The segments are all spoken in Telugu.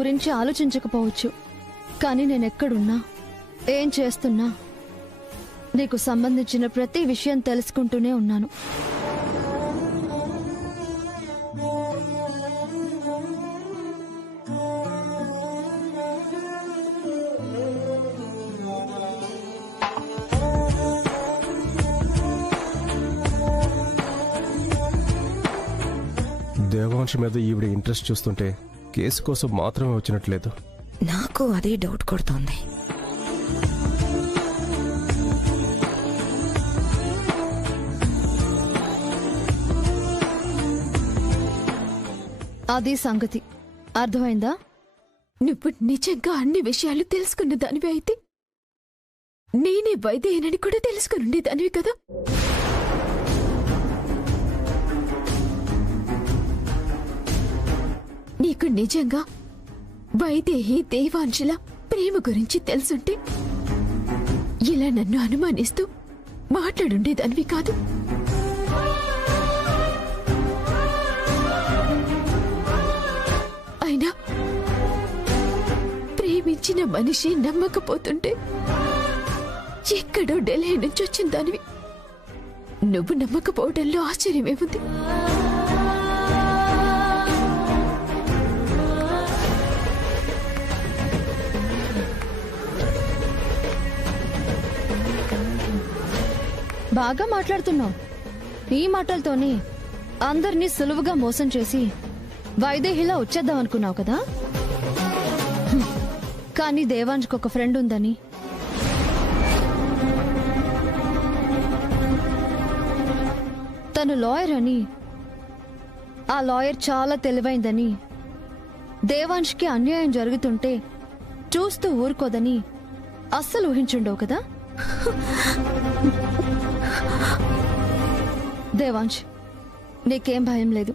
గురించి ఆలోచించకపోవచ్చు, కానీ నేనెక్కడున్నా ఏం చేస్తున్నా నీకు సంబంధించిన ప్రతి విషయం తెలుసుకుంటూనే ఉన్నాను. దేవాంశ్ మీద ఈవిడ ఇంట్రెస్ట్ చూస్తుంటే కేసు కోసం మాత్రమే వచ్చినట్లేదు. నాకు అదే డౌట్ కొడుతోంది. అది సంగతి. అర్థమైందా? నువ్వు నిజంగా అన్ని విషయాలు తెలుసుకున్న దానివి అయితే నేనే వైదేహనని కూడా తెలుసుకుని దానివి కదా. నీకు నిజంగా వైదేహి దేవాంశుల ప్రేమ గురించి తెలుసుంటే ఇలా నన్ను అనుమానిస్తూ మాట్లాడుండేదానివి కాదు. అయినా ప్రేమించిన మనిషి నమ్మకపోతుంటే ఎక్కడో ఢిల్లీ నుంచి వచ్చిన దానివి నువ్వు నమ్మకపోవడంలో ఆశ్చర్యమేముంది? బాగా మాట్లాడుతున్నావు. ఈ మాటలతోనే అందరినీ సులువుగా మోసం చేసి వైదేహిలా వచ్చేద్దాం అనుకున్నావు కదా. కానీ దేవాంశ్కి ఒక ఫ్రెండ్ ఉందని, తను లాయర్ అని, ఆ లాయర్ చాలా తెలివైందని, దేవాంశ్కి అన్యాయం జరుగుతుంటే చూస్తూ ఊరుకోదని అస్సలు ఊహించుండవు కదా. దేవాంశ్, నీకేం భయం లేదు.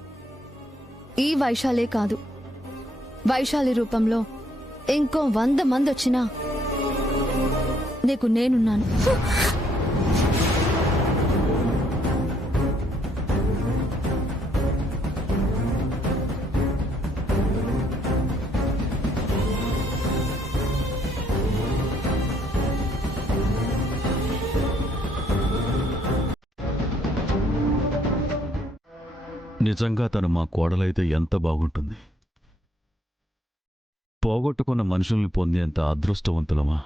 ఈ వైశాలే కాదు, వైశాలి రూపంలో ఇంకో 100 మంది వచ్చినా నీకు నేనున్నాను. నిజంగా తను మా కోడలైతే ఎంత బాగుంటుంది. పోగొట్టుకున్న మనుషుల్ని పొందేంత అదృష్టవంతులమా?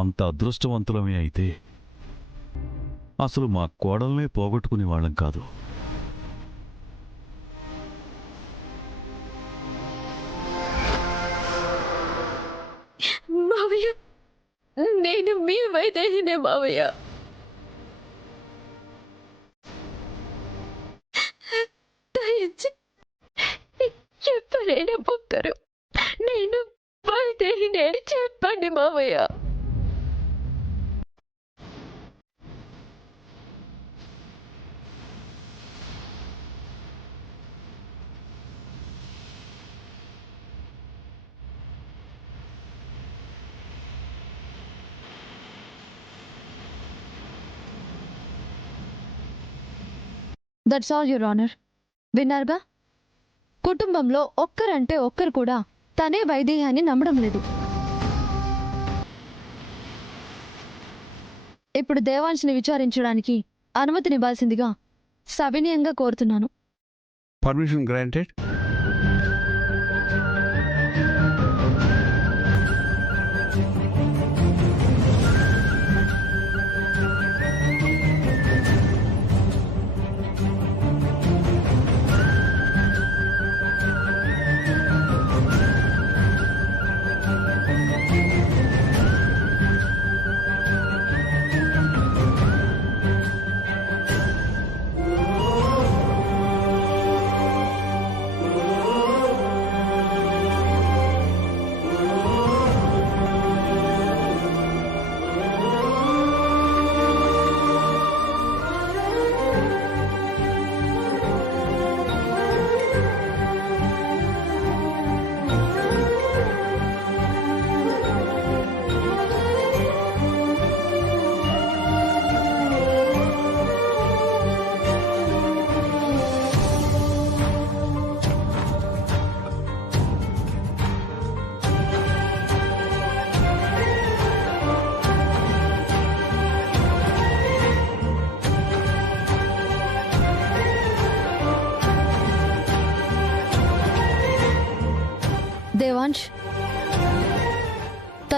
అంత అదృష్టవంతులమే అయితే అసలు మా కోడల్నే పోగొట్టుకునే వాళ్ళం కాదు. మావయ్య, నేను మీ వైదేహినే మావయ్య. చెప్పలేని ఒక్కరు నేను వైదేహినే చెప్పండి మావయ్య. That's all your honour. విన్నారుగా, కుటుంబంలో ఒక్కరంటే ఒక్కరు కూడా తనే వైదేహాన్ని నమ్మడం లేదు. ఇప్పుడు దేవాంశ్ని విచారించడానికి అనుమతినివ్వాల్సిందిగా సవినయంగా కోరుతున్నాను. Permission granted.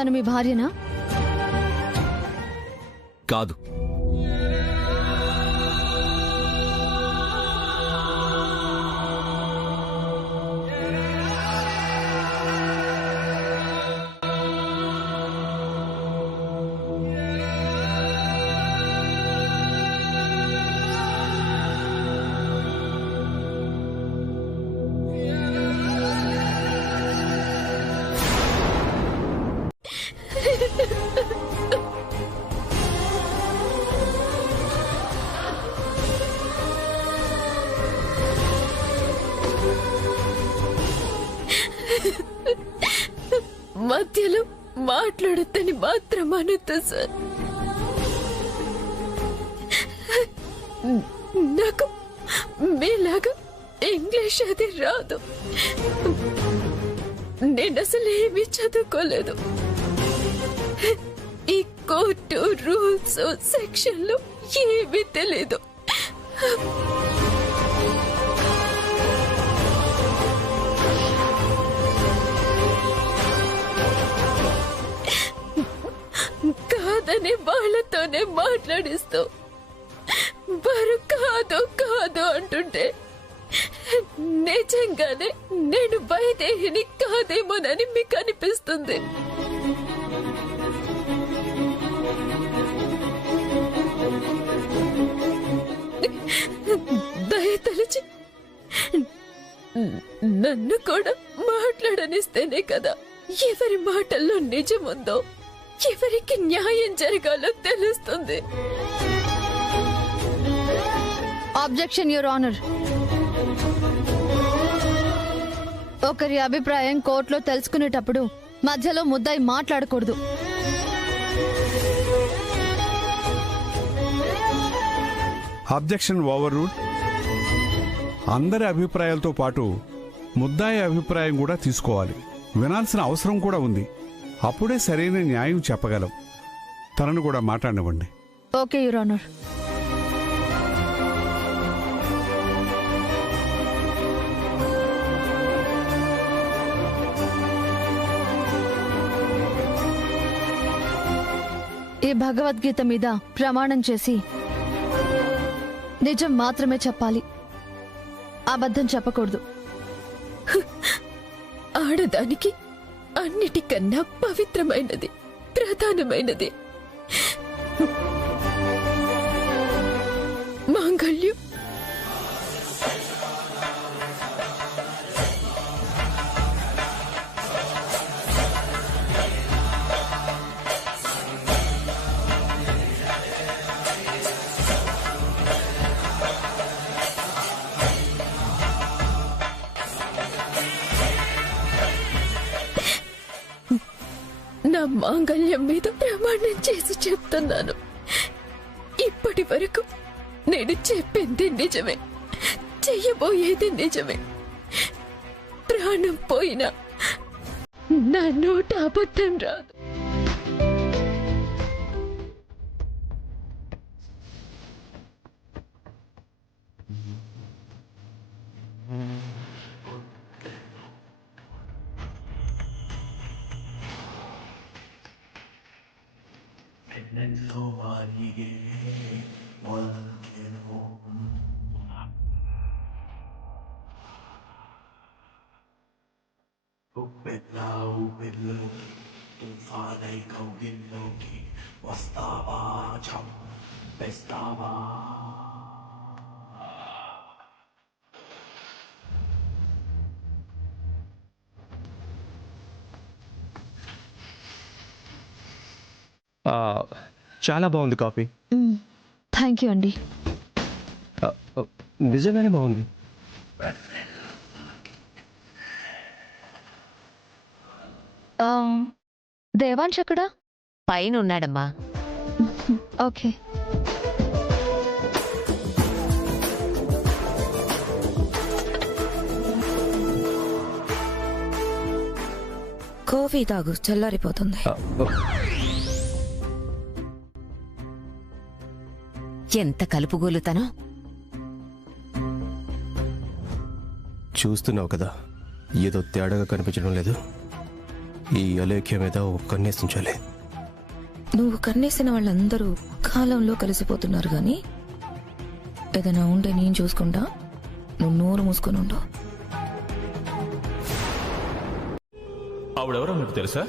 తను మీ భార్యనా? కాదు. మధ్యలో మాట్లాడద్దని మాత్రం అనొద్దు సార్. నాకు మీలాగా ఇంగ్లీష్ అది రాదు. నేను అసలు ఏమీ చదువుకోలేదు. ఈ కోర్టు రూల్స్ సెక్షన్లు ఏమీ తెలీదు. కాదని వాళ్ళతోనే మాట్లాడిస్తూ వారు కాదు కాదు అంటుంటే నిజంగానే నేను వైదేహిని కాదేమోనని మీకు అనిపిస్తుంది. దయతలిచి నన్ను కూడా మాట్లాడనిస్తేనే కదా ఎవరి మాటల్లో నిజముందో, ఎవరికి న్యాయం జరగాలో తెలుస్తుంది. Objection your honour. ఒకరి అభిప్రాయం కోర్టులో తెలుసుకునేటప్పుడు మధ్యలో ముద్దాయి మాట్లాడకూడదు. Objection over rule. అందరి అభిప్రాయాలతో పాటు ముద్దాయి అభిప్రాయం కూడా తీసుకోవాలి. వినాల్సిన అవసరం కూడా ఉంది. అప్పుడే సరైన న్యాయం చెప్పగలం. తనను కూడా మాట్లాడనివ్వండి. Okay your honour. ఈ భగవద్గీత మీద ప్రమాణం చేసి నిజం మాత్రమే చెప్పాలి, అబద్ధం చెప్పకూడదు. ఆడదానికి అన్నిటికన్నా పవిత్రమైనది, ప్రధానమైనది మాంగళ్యం. నా మాంగళ్యం మీద ప్రమాణం చేసి చెప్తున్నాను. ఇప్పటి వరకు నేను చెప్పింది నిజమే, చెయ్యబోయేది నిజమే. ప్రాణం పోయినా నా నోట అబద్ధం రాదు. చాలా బాగుంది కాఫీ. థ్యాంక్ యూ అండి. నిజంగానే బాగుంది. దేవాంశ్ ఎక్కడా? పైన ఉన్నాడమ్మా. ఓకే. కాఫీ తాగు, చల్లారిపోతుంది. ఎంత కలుపుగోలుతానో. చూస్తున్నావు కదా, ఏదో తేడాగా కనిపించడం లేదు. ఈ అలేఖ్య మీద ఒక కన్నేసించాలి. నువ్వు కన్నేసిన వాళ్ళందరూ కాలంలో కలిసిపోతున్నారు గాని ఏదైనా ఉంటే నేను చూసుకుంటా, నువ్వు నోరు మూసుకొని ఉండవు. ఆవిడెవరో మీకు తెలుసా?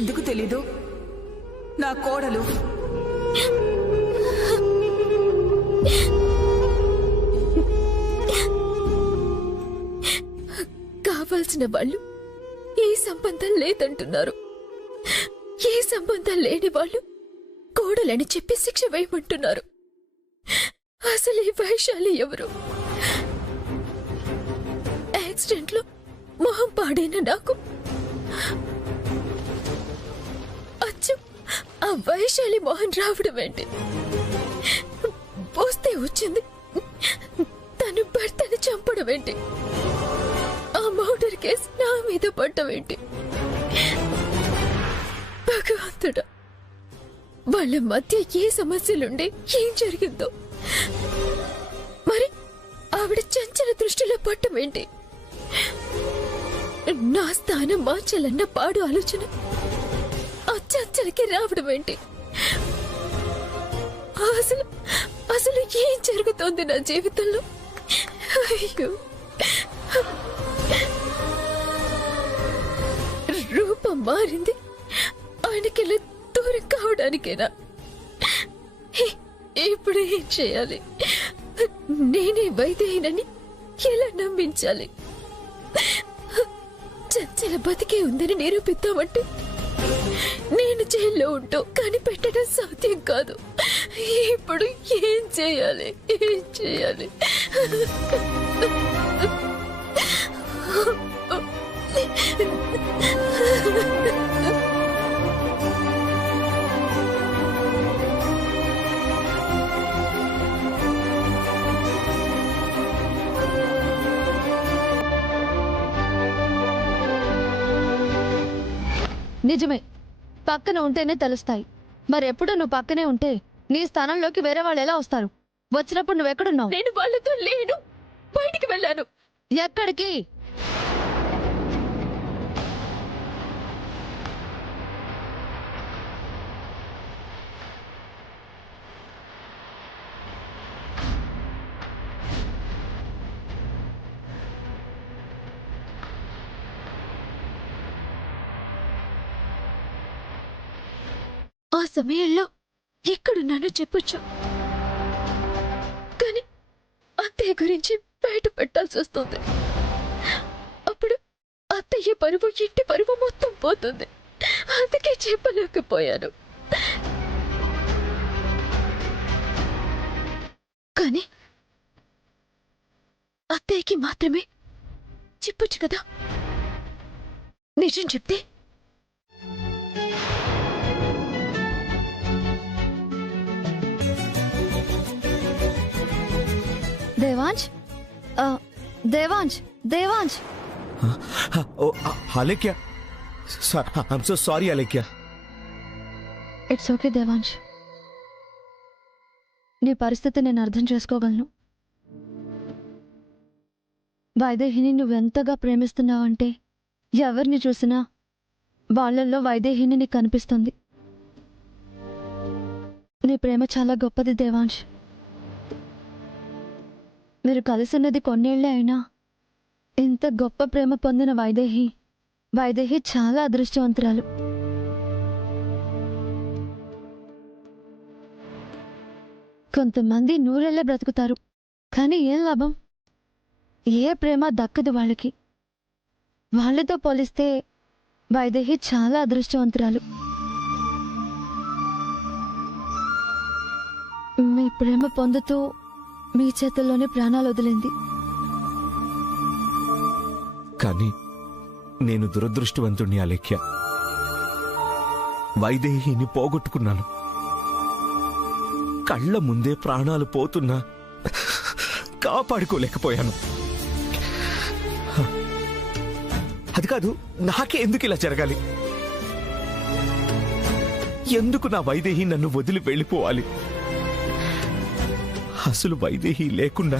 ఎందుకు తెలీదు? నా కోడలు. కావాల్సిన వాళ్ళు ఏ సంబంధం లేదంటున్నారు. ఏ సంబంధం లేని వాళ్ళు కోడలని చెప్పి శిక్ష వేయమంటున్నారు. అసలు ఈ వైశాలి ఎవరు? యాక్సిడెంట్ లో మొహం పాడైన నాకు అచ్చు ఆ వైశాలి మొహం రావడం ఏంటి? పోస్తే వచ్చింది తను భర్తని చంపడం ఏంటి? ఆ మర్డర్ కేసు నా మీద పడ్డం ఏంటి? భగవంతుడా, వాళ్ళ మధ్య ఏ సమస్యలుండి ఏం జరిగిందో, మరి ఆవిడ చంచల దృష్టిలో పట్టం ఏంటి? నా స్థానం మార్చాలన్న పాడు ఆలోచన ఆ చంచలకి రావడం ఏంటి? అసలు అసలు ఏం జరుగుతోంది నా జీవితంలో? అయ్యో, రూపం మారింది ఆయనకి దూరం కావడానికేనా? ఇప్పుడు ఏం చేయాలి? నేనే వైద్యునని ఎలా నమ్మించాలి? చంచల బతికే ఉందని నిరూపిద్దామంటే నేను జైల్లో ఉంటూ కనిపెట్టడం సాధ్యం కాదు. ఇప్పుడు ఏం చేయాలి? ఏం చేయాలి? నిజమే, పక్కన ఉంటేనే తెలుస్తాయి. మరెప్పుడు నువ్వు పక్కనే ఉంటే నీ స్థానంలోకి వేరే వాళ్ళు ఎలా వస్తారు? వచ్చినప్పుడు నువ్వెక్కడున్నావు? నేను వాళ్ళతో లేను, బయటికి వెళ్ళాను. ఎక్కడికి? ఆ సమయంలో ఎక్కడున్నానో చెప్పొచ్చు, కానీ అత్తయ్య గురించి బయట పెట్టాల్సి వస్తుంది. అప్పుడు అత్తయ్య పరువు, ఇంటి పరువు మొత్తం పోతుంది. అందుకే చెప్పలేకపోయాను. కానీ అత్తయ్యకి మాత్రమే చెప్పొచ్చు కదా. నిజం చెప్తే Devansh, Devansh, Devansh. Alekhya, I'm so sorry Alekhya. It's okay Devansh, నీ పరిస్థితి నేను అర్థం చేసుకోగలను. వైదేహిని నువ్వెంతగా ప్రేమిస్తున్నావంటే ఎవరిని చూసినా వాళ్ళల్లో వైదేహిని నీకు కనిపిస్తుంది. నీ ప్రేమ చాలా గొప్పది దేవాంశ్. మీరు కలిసిన్నది కొన్నేళ్లే అయినా ఇంత గొప్ప ప్రేమ పొందిన వైదేహి చాలా అదృష్టవంతురాలు. కొంతమంది నూరేళ్లే బ్రతుకుతారు, కానీ ఏం లాభం? ఏ ప్రేమ దక్కదు వాళ్ళకి. వాళ్ళతో పోలిస్తే వైదేహి చాలా అదృష్టవంతురాలు. మీ ప్రేమ పొందుతూ మీ చేతుల్లోనే ప్రాణాలు వదిలింది. కానీ నేను దురదృష్టవంతుణ్ణి అలేఖ్య. వైదేహిని పోగొట్టుకున్నాను. కళ్ళ ముందే ప్రాణాలు పోతున్నా కాపాడుకోలేకపోయాను. అది కాదు, నాకే ఎందుకు ఇలా జరగాలి? ఎందుకు నా వైదేహి నన్ను వదిలి వెళ్ళిపోవాలి? అసలు వైదేహి లేకుండా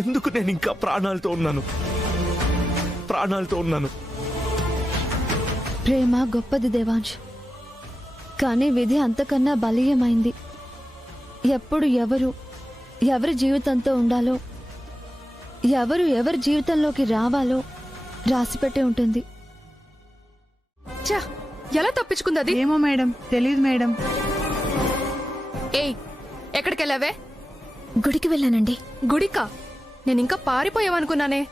ఎందుకు నేను ఇంకా ప్రాణాలతో ఉన్నాను? ప్రేమ గొప్పది దేవాంశ్, కానీ విధి అంతకన్నా బలీయమైంది. ఎప్పుడు ఎవరి జీవితంతో ఉండాలో, ఎవరి జీవితంలోకి రావాలో రాసిపెట్టి ఉంటుంది. ఎలా తప్పించుకుంది అది? ఏమో మేడం, తెలియదు మేడం. ఏయ్, ఎక్కడికెళ్ళావే? గుడికి వెళ్ళానండి. గుడికా? నేనింకా పారిపోయావనుకున్నానే.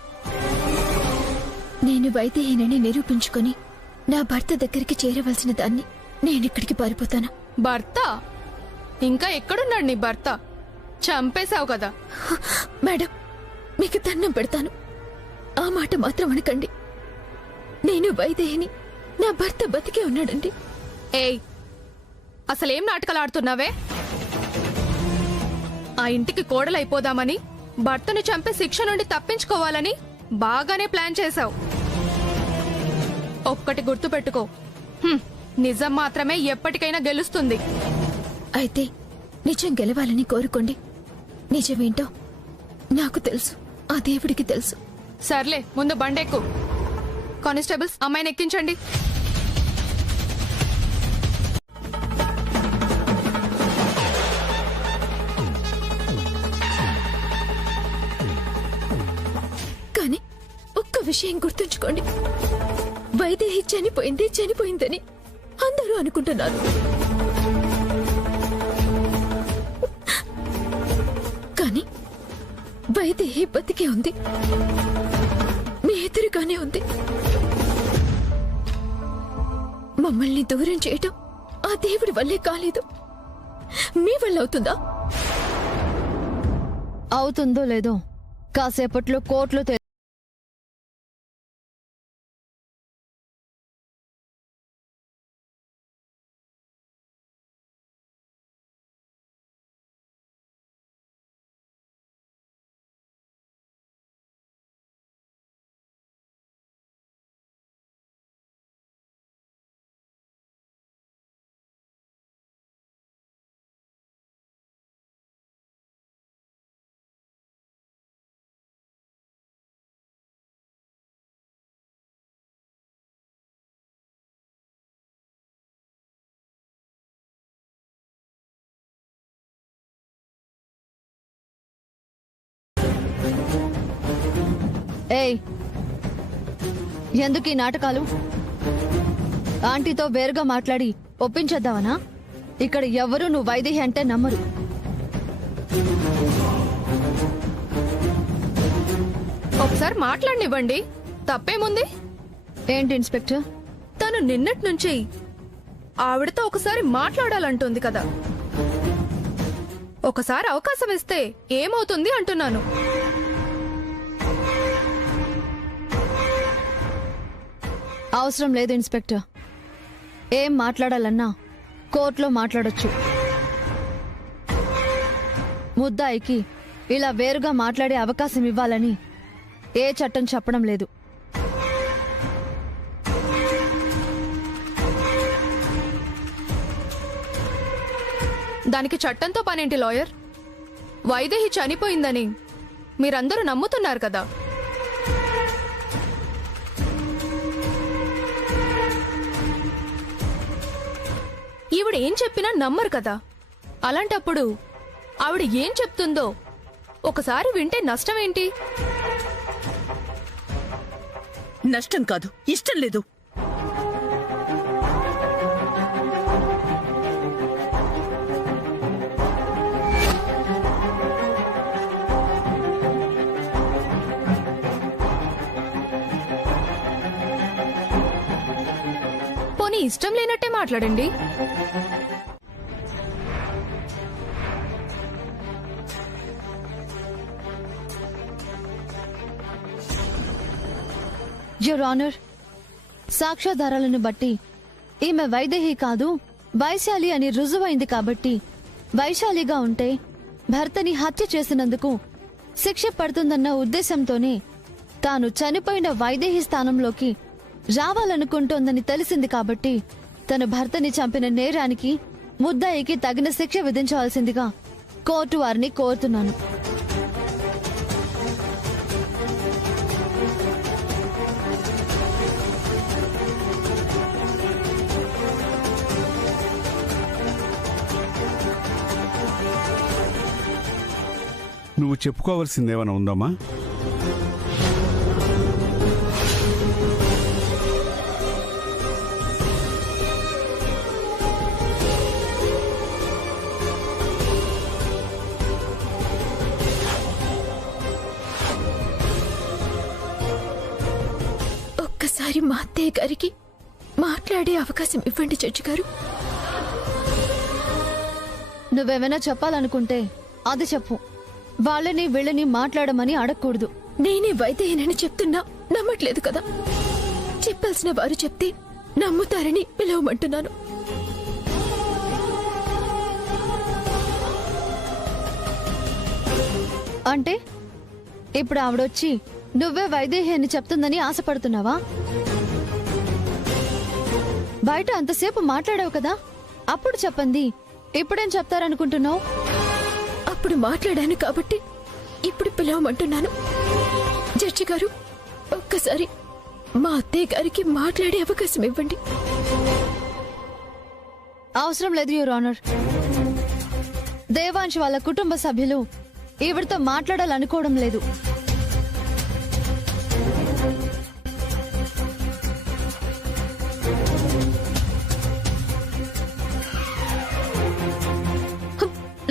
నేను వైదేహినని నిరూపించుకొని నా భర్త దగ్గరికి చేరవలసిన దాన్ని నేనిక్కడికి పారిపోతాను. భర్త? ఇంకా ఎక్కడున్నాడు నీ భర్త? చంపేశావు కదా. మేడం, మీకు దండం పెడతాను, ఆ మాట మాత్రం అనకండి. నేను వైదేహిని, నా భర్త బతికే ఉన్నాడండి. ఏయ్, అసలేం నాటకాలు ఆడుతున్నావే? ఆ ఇంటికి కోడలైపోదామని, భర్తను చంపే శిక్ష నుండి తప్పించుకోవాలని బాగానే ప్లాన్ చేశావు. ఒక్కటి గుర్తుపెట్టుకో, నిజం మాత్రమే ఎప్పటికైనా గెలుస్తుంది. అయితే నిజం గెలవాలని కోరుకోండి. నిజమేంటో నాకు తెలుసు, ఆ దేవుడికి తెలుసు. సర్లే, ముందు బండెక్కు. కానిస్టేబుల్స్, అమ్మాయిని ఎక్కించండి. కానీ ఒక్క విషయం గుర్తుంచుకోండి, వైదేహి చనిపోయిందని అందరూ అనుకుంటున్నారు. కానీ వైదేహి బతికే ఉంది, మీ ఎదురుగానే ఉంది. మమ్మల్ని దూరం చేయటం ఆ దేవుడి వల్లే కాలేదు, మీ వల్ల అవుతుందా? అవుతుందో లేదో కాసేపట్లో కోర్టులో ఏయ్, ఎందుకు ఈ నాటకాలు? ఆంటీతో వేరుగా మాట్లాడి ఒప్పించేద్దావనా? ఇక్కడ ఎవరు నువ్వు వైదేహి అంటే నమ్మరు. ఒకసారి మాట్లాడనివ్వండి, తప్పేముంది? ఏంటి ఇన్స్పెక్టర్? తను నిన్నటి నుంచి ఆవిడతో ఒకసారి మాట్లాడాలంటుంది కదా. ఒకసారి అవకాశం ఇస్తే ఏమవుతుంది అంటున్నాను. అవసరం లేదు ఇన్స్పెక్టర్. ఏం మాట్లాడాలన్నా కోర్టులో మాట్లాడొచ్చు. ముద్దాయికి ఇలా వేరుగా మాట్లాడే అవకాశం ఇవ్వాలని ఏ చట్టం చెప్పడం లేదు. దానికి చట్టంతో పనేంటి లాయర్? వైదేహి చనిపోయిందని మీరందరూ నమ్ముతున్నారు కదా. ఈవిడ ఏం చెప్పినా నమ్మరు కదా. అలాంటప్పుడు ఆవిడ ఏం చెప్తుందో ఒకసారి వింటే నష్టమేంటి? నష్టం కాదు, ఇష్టం లేదు. పోనీ ఇష్టం లేనట్టే మాట్లాడండి. యువర్ ఆనర్, సాక్ష్యాధారాలను బట్టి ఈమె వైదేహి కాదు వైశాలి అని రుజువైంది కాబట్టి వైశాలిగా ఉంటే భర్తని హత్య చేసినందుకు శిక్ష పడుతుందన్న ఉద్దేశంతోనే తాను చనిపోయిన వైదేహి స్థానంలోకి రావాలనుకుంటోందని తెలిసింది కాబట్టి తన భర్తని చంపిన నేరానికి ముద్దాయికి తగిన శిక్ష విధించవలసిందిగా కోర్టు వారిని కోరుతున్నాను. నువ్వు చెప్పుకోవాల్సిందేమైనా ఉందమ్మా? ఒక్కసారి మా అత్తయ్య గారికి మాట్లాడే అవకాశం ఇవ్వండి జడ్జి గారు. నువ్వేమైనా చెప్పాలనుకుంటే అది చెప్పు. వాళ్ళని వీళ్ళని మాట్లాడమని అడగకూడదు. నేనే వైద్యనని చెప్తున్నా నమ్మట్లేదు కదా. చెప్పాల్సిన వారు చెప్తే నమ్ముతారని పిలవమంటున్నాను. అంటే ఇప్పుడు ఆవిడొచ్చి నువ్వే వైదేహి అని చెప్తుందని ఆశపడుతున్నావా? బయట అంతసేపు మాట్లాడావు కదా, అప్పుడు చెప్పండి. ఇప్పుడేం చెప్తారనుకుంటున్నావు? అప్పుడు మాట్లాడాను కాబట్టి ఇప్పుడు పిలవమంటున్నాను. జడ్జి గారు, ఒక్కసారి మా అత్తయ్య గారికి మాట్లాడే అవకాశం ఇవ్వండి. అవసరం లేదు యువర్ ఆనర్. దేవాంశ్ వాళ్ళ కుటుంబ సభ్యులు ఈవిడతో మాట్లాడాలనుకోవడం లేదు.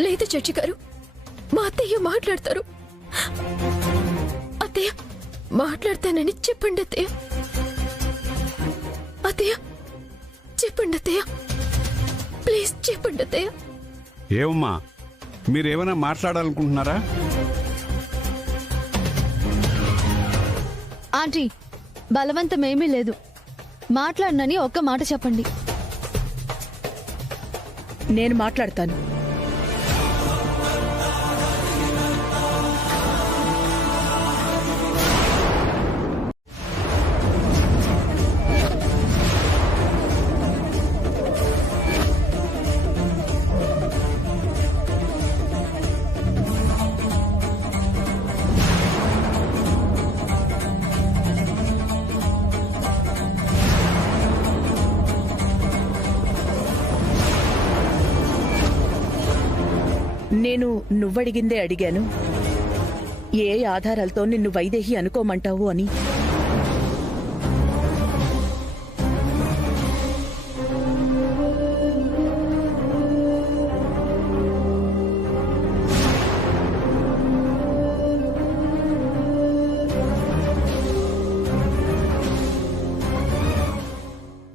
లేదు జడ్జి గారు, మా అత్తయ్య మాట్లాడతారు. అత్తయ్య మాట్లాడతానని చెప్పండి. అత్తయ్య అత్తయ్య చెప్పండి. అత్తయ్య ప్లీజ్ చెప్పండి. అత్తయ్య ఏమమ్మా, మీరేమైనా మాట్లాడాలనుకుంటున్నారా? ఆంటీ, బలవంతమేమీ లేదు. మాట్లాడనని ఒక్క మాట చెప్పండి. నేను మాట్లాడతాను. నేను నువ్వడిగిందే అడిగాను. ఏ ఆధారాలతో నిన్ను వైదేహి అనుకోమంటావు అని.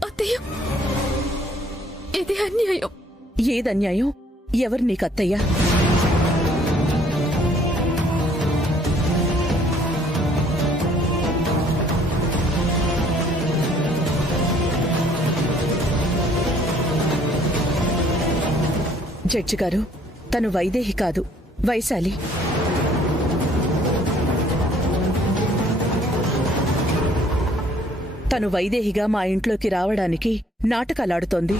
అత్తయ్య, ఇది అన్యాయం. ఏదన్యాయం? ఎవరు నీకు అత్తయ్య? జడ్జి గారు, తను వైదేహి కాదు, వైశాలి. తను వైదేహిగా మా ఇంట్లోకి రావడానికి నాటకాలాడుతోంది.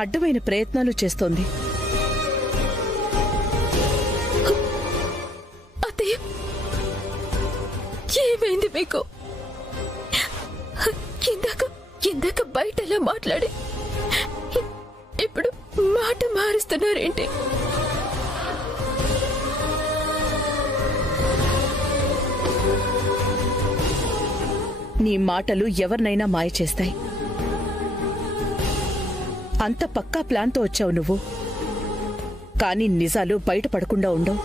అడ్డమైన ప్రయత్నాలు చేస్తోంది. అత్తయ్య, ఏమైంది మీకు? ఇందాక బయటలా మాట్లాడి ఇప్పుడు మాట మారుస్తున్నారేంటి? నీ మాటలు ఎవరినైనా మాయ చేస్తాయి. అంత పక్కా ప్లాన్తో వచ్చావు నువ్వు. కానీ నిజాలు బయటపడకుండా ఉండవు.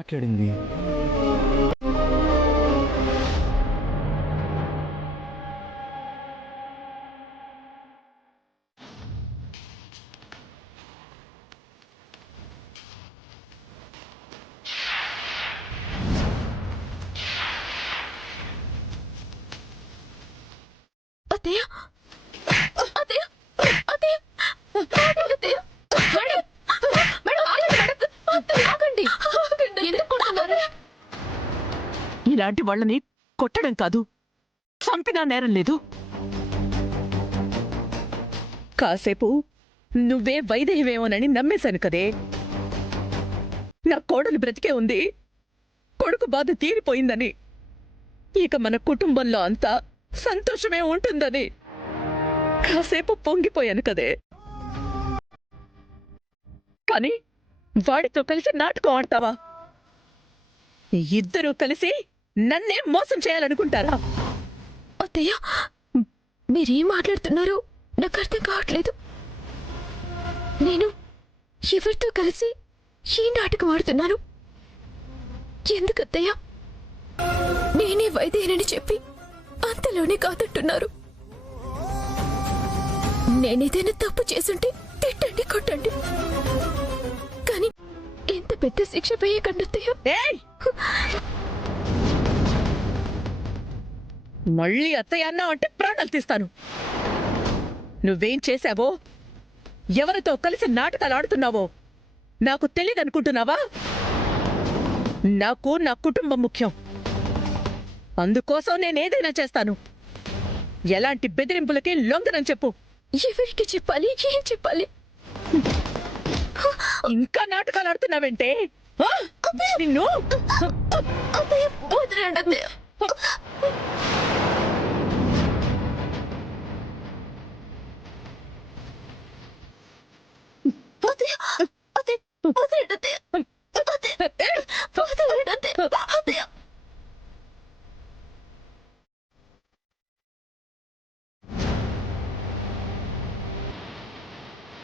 మాట్లాడింది? అత్తయ్య అత్తయ్య అత్తయ్య అత్తయ్య మేడం మేడం ఆగండి మేడం అత్తయ్య ఆగండి ఎందుకు కొడుతున్నారు? ఇలాంటి వాళ్ళని కొట్టడం కాదు, చంపినా నేరం లేదు. కాసేపు నువ్వే వైదేహమేమోనని నమ్మేశాను కదే. నా కోడలు బ్రతికే ఉంది, కొడుకు బాధ తీరిపోయిందని, ఇక మన కుటుంబంలో అంతా సంతోషమే ఉంటుందని కాసేపు పొంగిపోయాను కదే. కానీ వాడితో కలిసి నాటకం ఆడతావా? ఇద్దరూ కలిసి నన్నే మోసం చేయాలనుకుంటారా? అత్తయ్య మీరేం మాట్లాడుతున్నారో నాకు అర్థం కావట్లేదు. నేను ఎవరితో కలిసి ఈ నాటకం ఆడుతున్నాను? ఎందుకు అత్తయ్య నేనే వైదేనని చెప్పి అంతలోనే కాదంటున్నారు? నేనేదైనా తప్పు చేసుంటే తిట్టండి, కొట్టండి, కానీ ఎంత పెద్ద శిక్ష వేయకండి అత్తయ్య. ఏయ్! మళ్ళీ అత్తయ్య అన్నా అంటే ప్రాణాలు తీస్తాను. నువ్వేం చేశావో, ఎవరితో కలిసి నాటకాలు ఆడుతున్నావో నాకు తెలియదనుకుంటున్నావా? నాకు నా కుటుంబం ముఖ్యం. అందుకోసం నేనేదైనా చేస్తాను. ఎలాంటి బెదిరింపులకి లొంగనని చెప్పు. ఎవరికి చెప్పాలి, ఏం చెప్పాలి? ఇంకా నాటకాలు ఆడుతున్నావంటే నిన్ను అత్తయ్య వదలండి అత్తయ్య. అత్తయ్య అత్తయ్య వదలండి అత్తయ్య. వదలండి అత్తయ్య. అత్తయ్య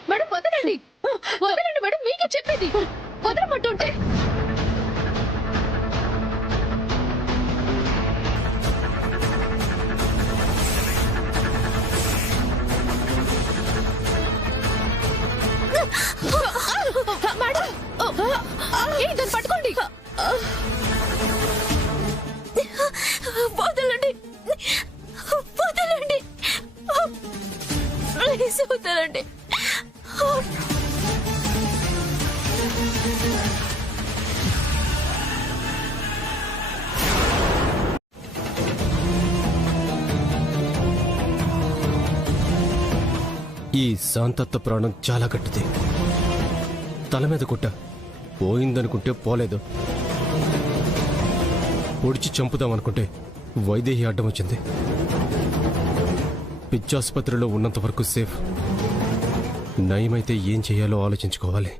మేడం వదలండి, వదలండి మేడం, మీకే చెప్పేది వదలమంటుంటే. మేడం దాన్ని పట్టుకోండి. వదలండి, వదలండి, ప్లీజ్ వదలండి. ఈ శాంతత్వ ప్రాణం చాలా గట్టిది. తల మీద కొట్ట పోయిందనుకుంటే పోలేదు, పొడిచి చంపుదామనుకుంటే వైదేహి అడ్డం వచ్చింది. పిచ్చాసుపత్రిలో ఉన్నంత వరకు సేఫ్. నయమైతే ఏం చేయాలో ఆలోచించుకోవాలి.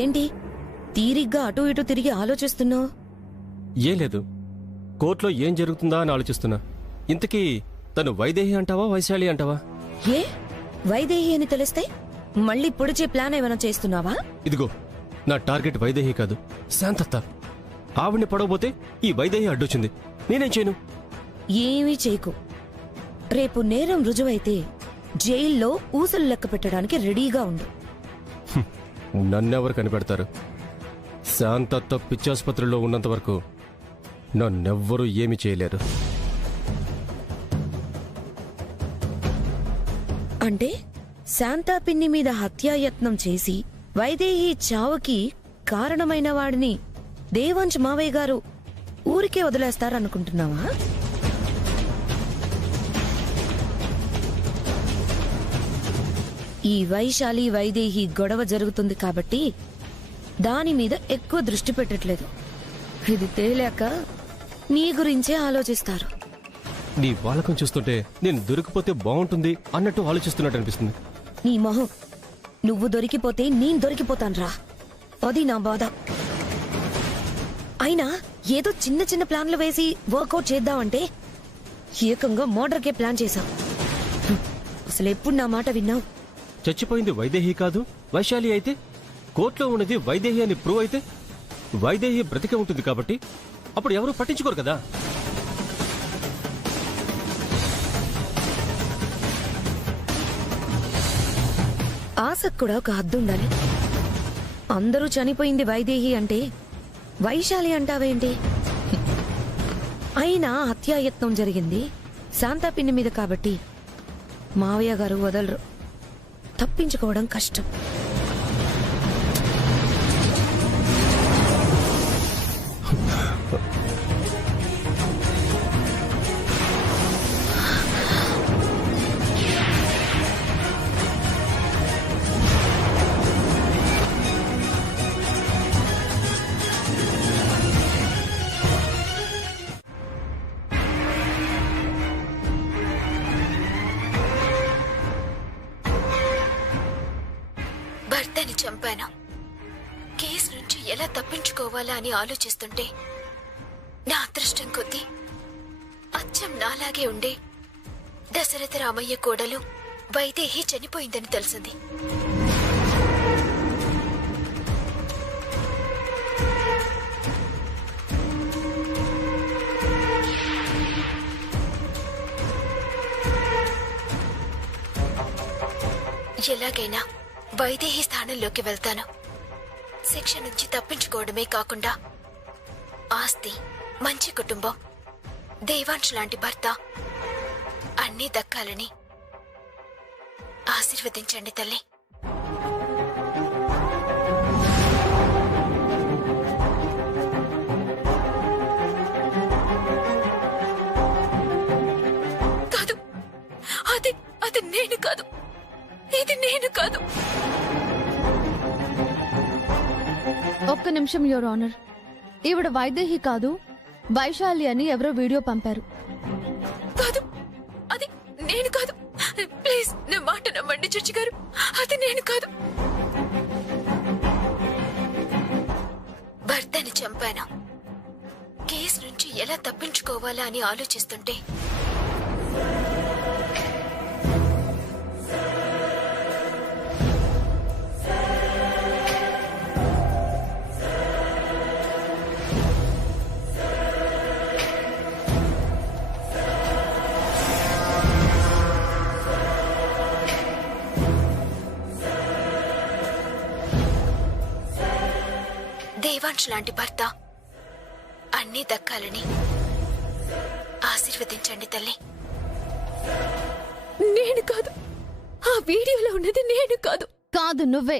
ఏంటి తీరిగ్గా అటు ఇటు తిరిగి ఆలోచిస్తున్నావు? ఏం లేదు, కోర్టులో ఏం జరుగుతుందా అని ఆలోచిస్తున్నా. ఇంతకీ తను వైదేహి అంటావా, వైశాలి అంటావా? ఏ వైదేహి అని తెలిస్తే మళ్ళీ పొడిచే ప్లాన్ ఏమైనా చేస్తున్నావా? ఇదిగో, నా టార్గెట్ వైదేహి కాదు, శాంతత్త. ఆవిడ్ని పడవబోతే ఈ వైదేహి అడ్డొచ్చింది. నేనేం చేయను? ఏమీ చేయకు. రేపు నేరం రుజువైతే జైల్లో ఊసలు లెక్క పెట్టడానికి రెడీగా ఉండు. నన్నెవరు కనిపెడతారు? శాంతత్త పిచ్చాసుపత్రిలో ఉన్నంత వరకు నన్నెవ్వరూ ఏమి చేయలేరు. అంటే శాంతా పిన్ని మీద హత్యాయత్నం చేసి వైదేహి చావుకి కారణమైన వాడిని దేవాంశ్ మావయ్య గారు ఊరికే వదిలేస్తారనుకుంటున్నావా? ఈ వైశాలి వైదేహి గొడవ జరుగుతుంది కాబట్టి దాని మీద ఎక్కువ దృష్టి పెట్టట్లేదు. ఇది తేలాక నీ గురించే ఆలోచిస్తారు. నీ వాలకం చూస్తుంటే నేను దొరికిపోతే బాగుంటుంది అన్నట్టు ఆలోచిస్తున్నట్టు అనిపిస్తుంది. నీ మొహం, నువ్వు దొరికిపోతే నేను దొరికిపోతాన్రా. అది నా బాధ. అయినా ఏదో చిన్న చిన్న ప్లాన్లు వేసి వర్కౌట్ చేద్దామంటే ఏకంగా మర్డర్కే ప్లాన్ చేశావు. అసలు ఎప్పుడు నా మాట విన్నావు? చచ్చిపోయింది వైదేహి కాదు వైశాలి అయితే, కోర్టులో ఉన్నది వైదేహి అని ప్రూవ్ అయితే వైదేహి బ్రతికే ఉంటుంది కాబట్టి అప్పుడు ఎవరూ పట్టించుకోరు కదా. ఆశకు కూడా ఒక హద్దు ఉండాలి. అందరూ చనిపోయింది వైదేహి అంటే వైశాలి అంటావేంటి? అయినా హత్యాయత్నం జరిగింది శాంతాపిన్ని మీద కాబట్టి మావయ్య గారు వదలరు. తప్పించుకోవడం కష్టం. భర్తని చంపాను. కేసు నుంచి ఎలా తప్పించుకోవాలా అని ఆలోచిస్తుంటే నా అదృష్టం కొద్దీ అచ్చం నాలాగే ఉండే దశరథ రామయ్య కోడలు వైదేహి చనిపోయిందని తెలిసింది. ఎలాగైనా వైదేహి స్థానంలోకి వెళ్తాను. శిక్ష నుంచి తప్పించుకోవడమే కాకుండా ఆస్తి, మంచి కుటుంబం, దేవాంశ్ లాంటి భర్త అన్నీ దక్కాలని ఆశీర్వదించండి తల్లి. కాదు, అది నేను కాదు, ఇది నేను కాదు. ఒక్క నిమిషం యువర్ ఆనర్. ఈవిడ వైదేహి కాదు వైశాలి అని ఎవరో వీడియో పంపారు. కాదు, అది నేను కాదు. ప్లీజ్ నా మాట నమ్మండి జడ్జి గారు, అది నేను కాదు. భర్తని చంపాను. కేసు నుంచి ఎలా తప్పించుకోవాలా అని ఆలోచిస్తుంటే దేవాంశ్ లాంటి భర్త అన్నీ దక్కాలని ఆశీర్వదించండి తల్లి. నేను కాదు, ఆ వీడియోలో ఉన్నది నేను కాదు. కాదు, నువ్వే.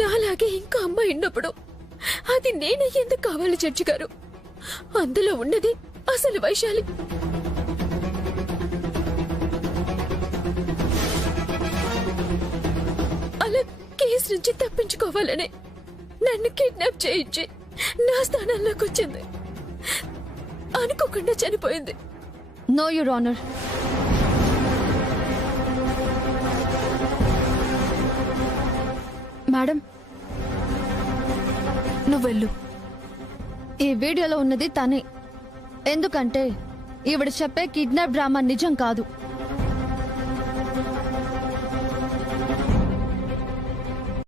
నాలాగే ఇంకా అమ్మాయి ఉన్నప్పుడు అది నేనే ఎందుకు కావాలి జడ్జి గారు? అందులో ఉన్నది అసలు వైశాలి. అలా కేసు నుంచి తప్పించుకోవాలనే నన్ను కిడ్నాప్ చేయించి నా స్థానంలోకి వచ్చింది. అనుకోకుండా చనిపోయింది. No your honour. మేడం, నువ్వెళ్ళు. ఈ వీడియోలో ఉన్నది తనే. ఎందుకంటే ఈవిడ చెప్పే కిడ్నాప్ డ్రామా నిజం కాదు.